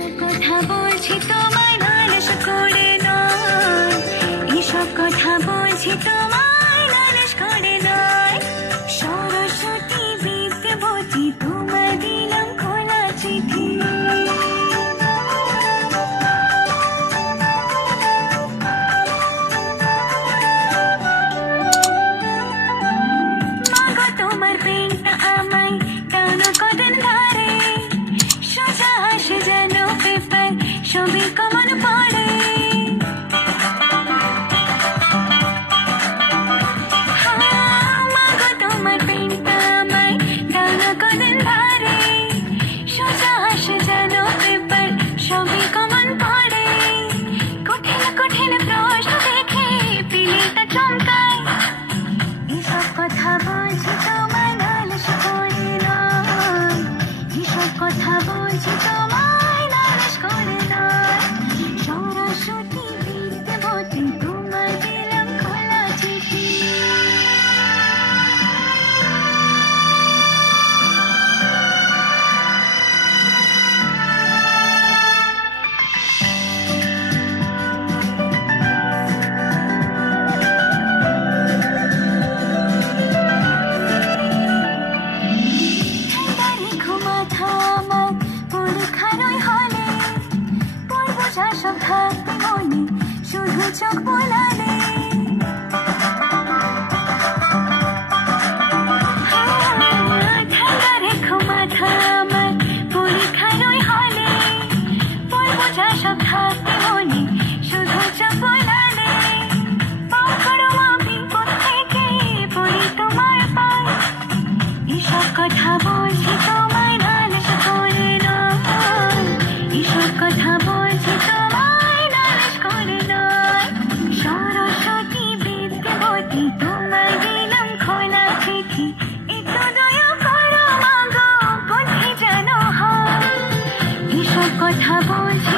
কথা বলছি তোমায় নালিশ করে নয়, এসব কথা বলছি তোমায় নালিশ করে নয়। সরস্বতী বিদ্যাবতী তোমায় দিলাম খোলা চিঠি। মাগো তোমার পেনটা আমায় কেন কদিন ধরে, সোজা আসে যেন পেপার ছবি কমন পড়ে। মাগো তোমার পেনটা আমায় কেন কদিন ধরে, সোজা আসে যেন পেপার ছবি কমন পড়ে। কঠিন কঠিন প্রশ্ন দেখে পিলিটা চমকায়, এসব কথা বলছি তোমায় নালিশ করে নয়, এসব কথা বলছি তোমায় নালিশ করে নয়। সরস্বতী বিদ্যাবতী তোমায় দিলাম খোলা চিঠি। সব থাকবে মনে শুধু চোখ বোলালে। ঠান্ডা রেখো মাথা আমার পরীক্ষার ওই হলে, পড়বো যা সব থাকবে মনে শুধু চোখ বোলালে। পকড়ো আমি থেকে পড়ি তোমার পায়, এসব কথা বলছি তোমায় নালিশ করে নয়, এসব কথা বলছি তোমায় নালিশ করে নয়। সরস্বতী বিদ্যাবতী তোমায় দিলাম খোলা চিঠি। একটু দয়া করো মাগো বুদ্ধি যেন হয়, এসব কথা বলছি।